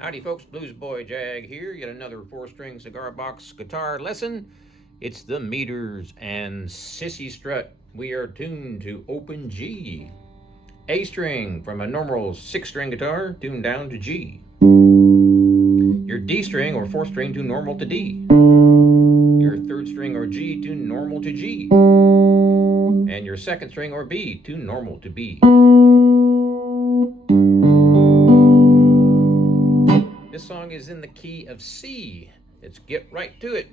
Howdy folks, Bluesboyjag here, yet another 4-string cigar box guitar lesson. It's the meters and Cissy Strut. We are tuned to open G. A string from a normal 6-string guitar tuned down to G. Your D string or 4th string tuned normal to D. Your 3rd string or G tuned normal to G. And your 2nd string or B tuned normal to B. This song is in the key of C. Let's get right to it.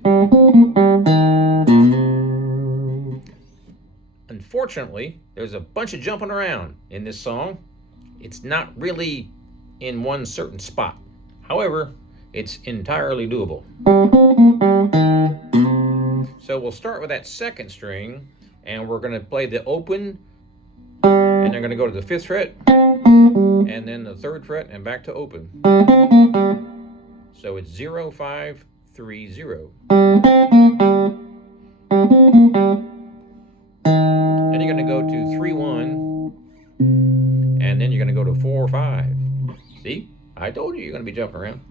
Unfortunately, there's a bunch of jumping around in this song. It's not really in one certain spot. However, it's entirely doable. So we'll start with that 2nd string, and we're going to play the open, and they're going to go to the 5th fret, and then the 3rd fret, and back to open. So it's 0, 5, 3, 0. Then you're going to go to 3, 1, and then you're going to go to 4, 5. See? I told you you're going to be jumping around.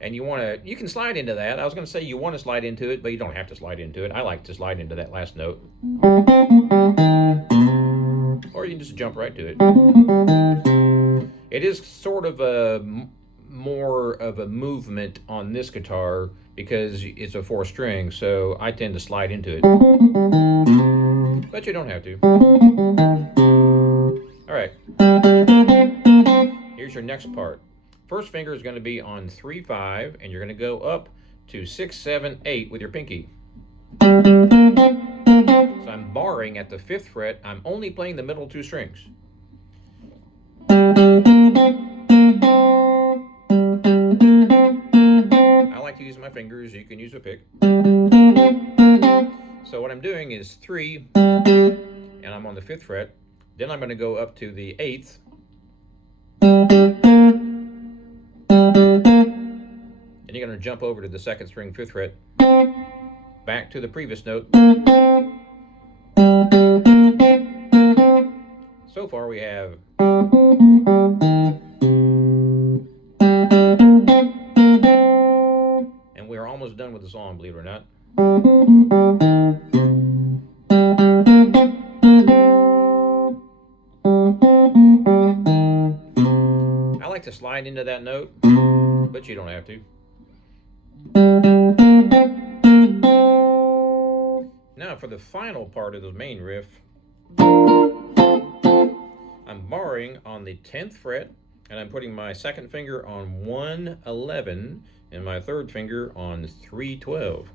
And you can slide into that. I was going to say you want to slide into it, but you don't have to slide into it. I like to slide into that last note. Or you can just jump right to it. It is sort of more of a movement on this guitar because it's a 4-string, so I tend to slide into it. But you don't have to. All right. Here's your next part. First finger is going to be on 3, 5, and you're going to go up to 6, 7, 8 with your pinky. So I'm barring at the 5th fret. I'm only playing the middle 2 strings. I like to use my fingers. You can use a pick. So what I'm doing is 3, and I'm on the 5th fret. Then I'm going to go up to the 8th. And you're going to jump over to the 2nd string, 5th fret. Back to the previous note. So far we have and we are almost done with the song, believe it or not. I like to slide into that note, but you don't have to. Now for the final part of the main riff, I'm barring on the 10th fret, and I'm putting my 2nd finger on 111 and my 3rd finger on 312.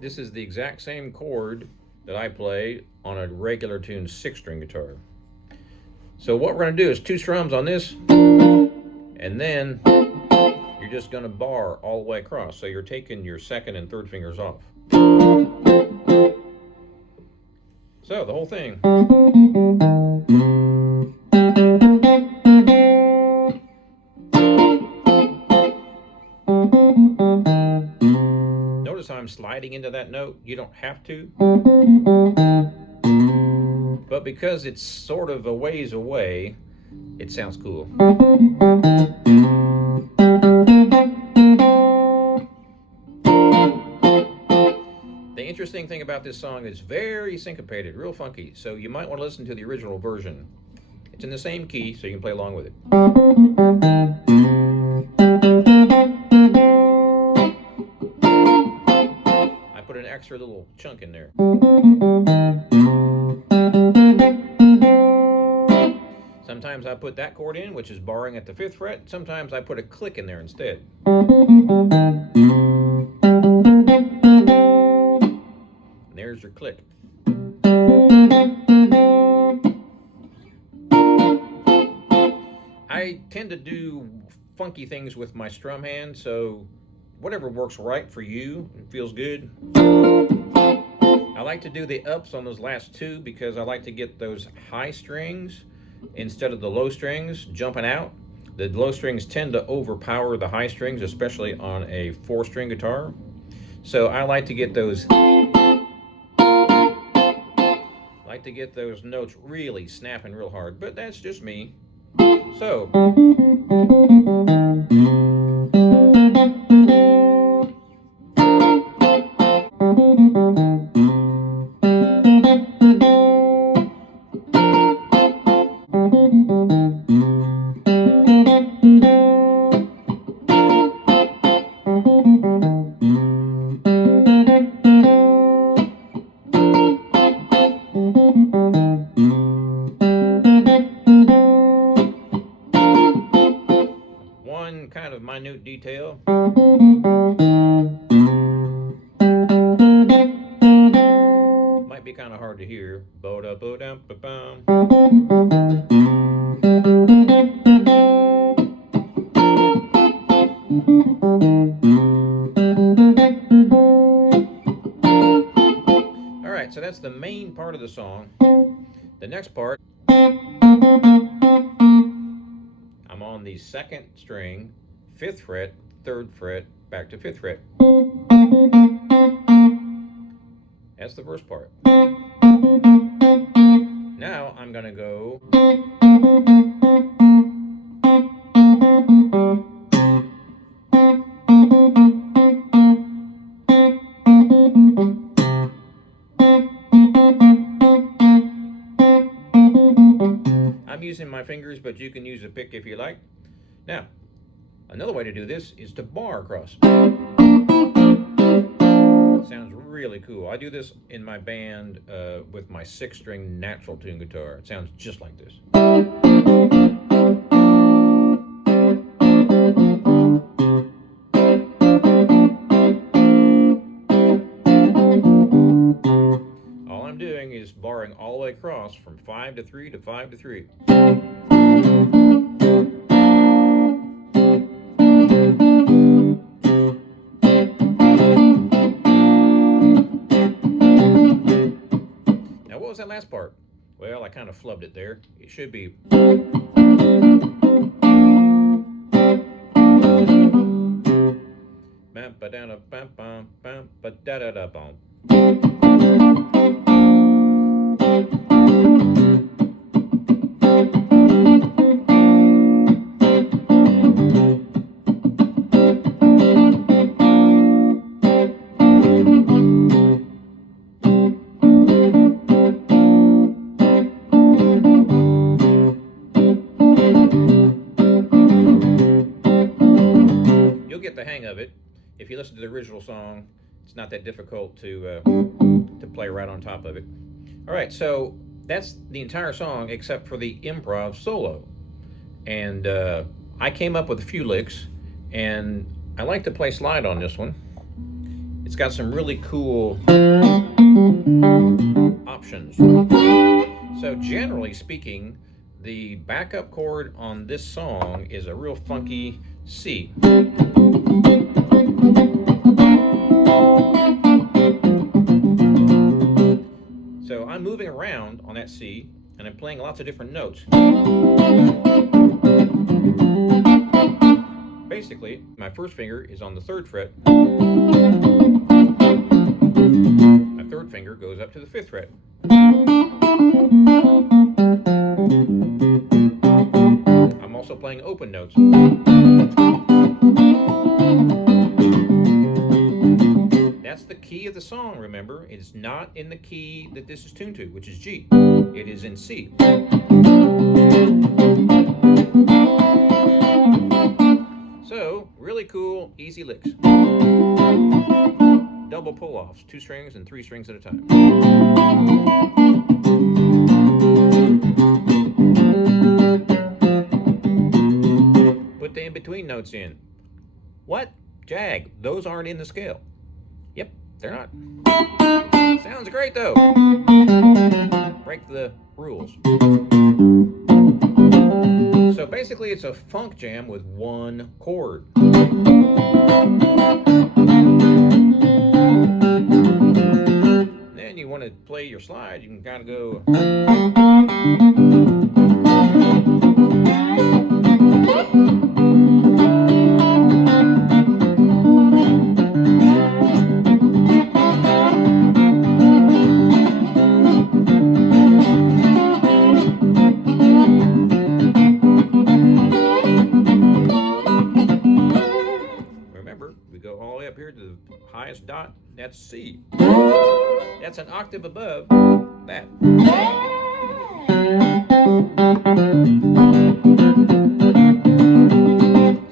This is the exact same chord that I play on a regular tuned 6-string guitar. So what we're going to do is 2 strums on this, and then you're just going to bar all the way across. So you're taking your 2nd and 3rd fingers off. So the whole thing. Notice how I'm sliding into that note. You don't have to. But because it's sort of a ways away, it sounds cool. The interesting thing about this song is very syncopated, real funky, so you might want to listen to the original version. It's in the same key, so you can play along with it. I put an extra little chunk in there. Sometimes I put that chord in, which is barring at the 5th fret. Sometimes I put a click in there instead. And there's your click. I tend to do funky things with my strum hand, so whatever works right for you and feels good. I like to do the ups on those last two because I like to get those high strings instead of the low strings jumping out. The low strings tend to overpower the high strings, especially on a 4-string guitar. So I like to get those notes really snapping real hard, but that's just me. So one kind of minute detail. Might be kind of hard to hear. Alright, so that's the main part of the song. The next part, I'm on the 2nd string, 5th fret, 3rd fret, back to 5th fret. That's the first part. Now I'm going to go I'm using my fingers, but you can use a pick if you like. Now, another way to do this is to bar across. Sounds really cool. I do this in my band with my 6-string natural tune guitar. It sounds just like this. All I'm doing is barring all the way across from 5 to 3 to 5 to 3. What was that last part? Well, I kind of flubbed it there. It should be. You'll get the hang of it. If you listen to the original song, it's not that difficult to play right on top of it. All right, so that's the entire song except for the improv solo. And I came up with a few licks, and I like to play slide on this one. It's got some really cool options. So generally speaking, the backup chord on this song is a real funky C. So I'm moving around on that C, and I'm playing lots of different notes. Basically, my first finger is on the 3rd fret. My 3rd finger goes up to the 5th fret. I'm also playing open notes. That's the key of the song, remember. It's not in the key that this is tuned to, which is G. It is in C. So, really cool, easy licks. Double pull-offs, 2 strings and 3 strings at a time. notes in. What? Jag, those aren't in the scale. Yep, they're not. Sounds great though. Break the rules. So basically it's a funk jam with one chord. Then you want to play your slide, you can kind of go. Remember, we go all the way up here to the highest dot, that's C. That's an octave above that.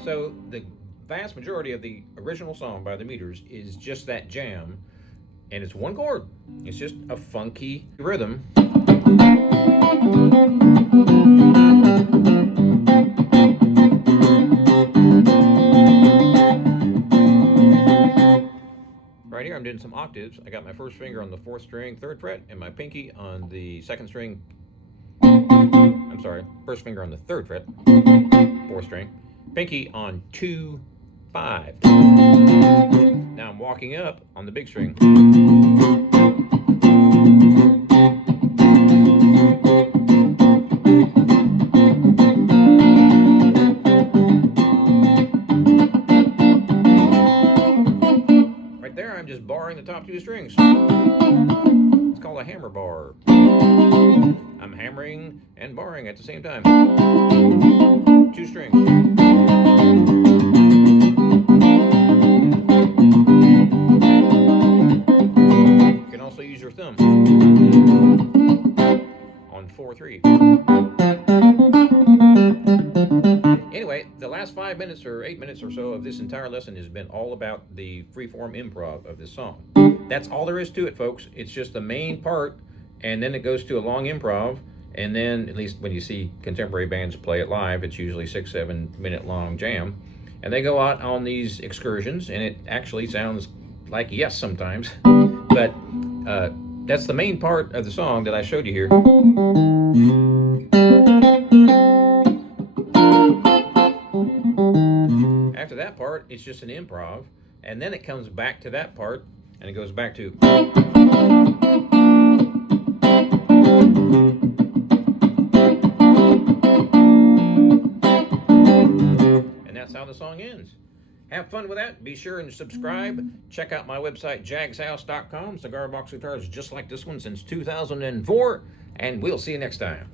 So the vast majority of the original song by the Meters is just that jam, and it's one chord. It's just a funky rhythm. Right here I'm doing some octaves. I got my first finger on the 4th string, 3rd fret, and my pinky on the 2nd string. I'm sorry, first finger on the 3rd fret, 4th string, pinky on 2, 5. Now I'm walking up on the big string. I'm just barring the top 2 strings. It's called a hammer bar. I'm hammering and barring at the same time. 2 strings. You can also use your thumb on 4/3. Anyway, the last 5 minutes or 8 minutes or so of this entire lesson has been all about the freeform improv of this song. That's all there is to it, folks. It's just the main part, and then it goes to a long improv, and then, at least when you see contemporary bands play it live, it's usually 6-7 minute long jam, and they go out on these excursions, and it actually sounds like yes sometimes, but that's the main part of the song that I showed you here. After that part, it's just an improv, and then it comes back to that part, and it goes back to. And that's how the song ends. Have fun with that. Be sure and subscribe. Check out my website, jagshouse.com. Cigar box guitars just like this one since 2004, and we'll see you next time.